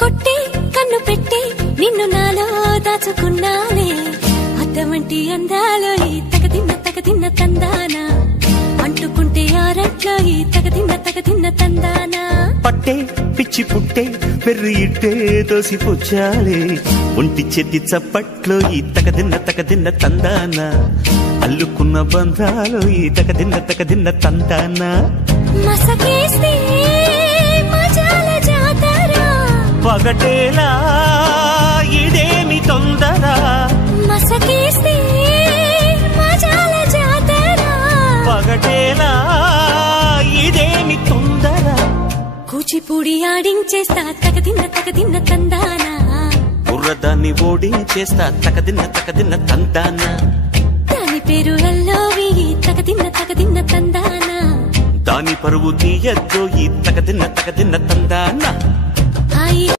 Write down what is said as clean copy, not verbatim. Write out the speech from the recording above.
కొట్టి కన్ను పెట్టి నిన్ను నాలో దాచుకున్నానే అద్దమంటి అందాలో ఈ తగదిన్న తందానా అంటుకుంటే ఆరట్లో ఈ తగదిన్న తందానా పట్టే పిచ్చి పుట్టే పెర్రి ఇట్టే దోసిపుచ్చాలే ఒంటి చెద్ది చప్పట్లో ఈ తగదిన్న తందానా అల్లుకున్న బంధాలో ఈ తగదిన్న తందానా మసకేస్తే మజాల జాతర పగటేలా ఇదేమి తొందర మసకేస్తే మజాల జాతర పగటేలా ఇదేమి తొందర కూచిపూడి ఆడించేస్తా తగదిన్న తందానా బుర్రదాన్ని ఓడించేస్తా తగదిన్న తందానా దాని పేరు అల్లోవి తగదిన్న తందానా దాని పరువు తీయద్దో ఈ తగదిన్న తందానా